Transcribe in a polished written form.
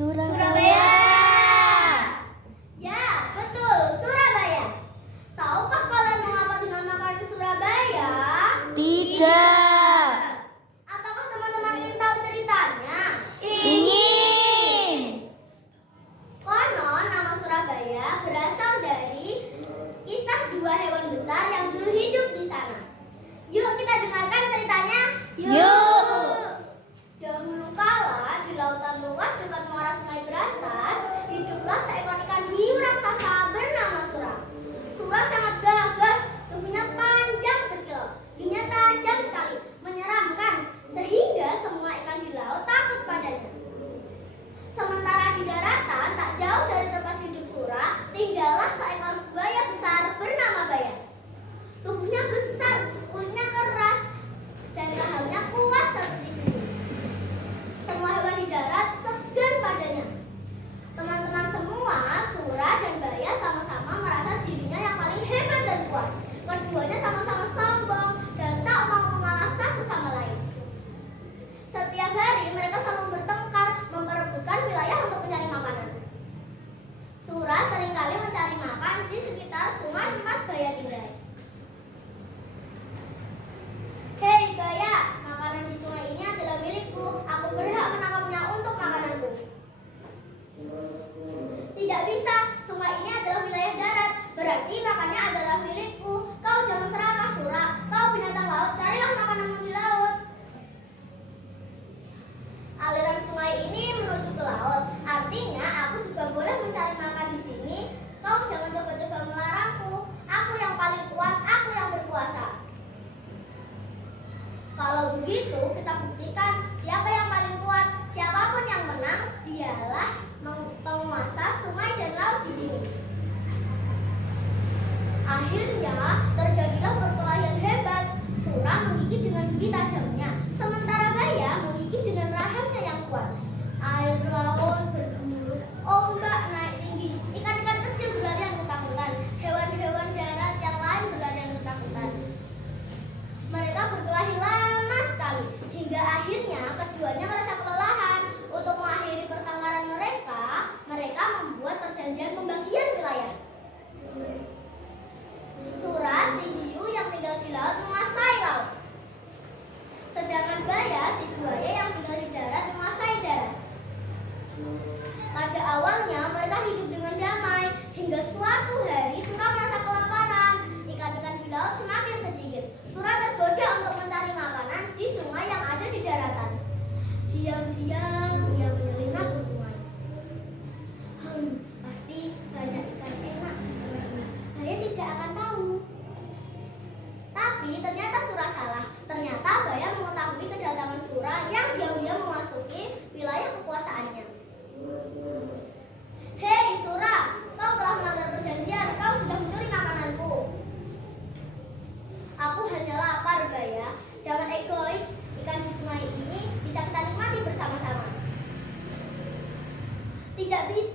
Surabaya. Ya, betul, Surabaya. Tahukah kalian mengapa dinamakan Surabaya? Tidak. Apakah teman-teman ingin tahu ceritanya? Ingin. Konon nama Surabaya berasal dari kisah dua hewan besar yang dulu hidup di sana. Yuk kita dengarkan ceritanya. Yuk. Dahulu kala di lautan luas dekat muara Sungai Berantas hiduplah seekor ikan hiu raksasa bernama Sura. Sura sangat gagah, tubuhnya panjang berkilau, giginya tajam sekali, menyeramkan sehingga semua ikan di laut takut padanya. Sementara di daratan tak jauh dari tempat hidup Sura tinggallah seekor buaya besar bernama Baya. Tubuhnya besar, kulitnya keras, dan rahangnya kuat seperti besi. Semua hewan di darat segan padanya. Teman-teman semua, Sura dan Baya sama-sama merasa dirinya yang paling hebat dan kuat. Keduanya sama-sama sombong dan tak mau mengalah satu sama lain. Setiap hari mereka selalu bertengkar memperebutkan wilayah untuk mencari makanan. Sura seringkali mencari makan di sekitar sungai tempat Baya tinggal. Hei Baya, makanan di sungai ini adalah milikku. Aku berhak menangkapnya untuk makananku. Tidak bisa, sungai ini adalah wilayah darat. Berarti makannya adalah milikku. Kau jangan serakah Sura. Kau binatang laut, carilah makananmu di laut. Aliran sungai ini menuju ke laut. Artinya aku juga boleh mencari makan di sini. Kau jangan coba-coba melarangku. Aku yang paling kuat, aku yang berkuasa. Kalau begitu, kita buktikan siapa yang paling kuat. Siapapun yang menang, dialah penguasa sungai dan laut di sini. Akhirnya, terjadilah perkelahian hebat. Sura menggigit dengan gigi tajamnya, sementara Baya menggigit dengan rahangnya yang kuat. Air laut bergemuruh, ombak naik tinggi, ikan-ikan kecil berlarian ketakutan, hewan-hewan darat yang lain berlarian ketakutan. Mereka berkelahi lama sekali, hingga akhirnya keduanya merasa kelelahan. Untuk mengakhiri pertengkaran mereka, mereka membuat perjanjian pembagian wilayah. Sura, si hiu yang tinggal di laut, menguasai laut. Sedangkan Baya, si buaya yang tinggal di darat, menguasai darat. Pada awalnya mereka hidup dengan damai, hingga suatu hari Sura merasa kelaparan. Ikan-ikan di laut semakin sedikit. Sura tergoda untuk mencari makanan di sungai yang ada di daratan. Diam-diam ia menyelinap ke sungai. Pasti banyak ikan enak di sungai ini. Baya tidak akan tahu. Tapi ternyata Sura salah. Ternyata Baya mengetahui kedatangan Sura yang diam-diam memasuki wilayah kekuasaannya. Hei Sura, kau telah melanggar perjanjian. Kau sudah mencuri makananku. Aku hanya lapar Baya. Jangan egois. Ikan di sungai ini bisa kita nikmati bersama-sama. Tidak bisa.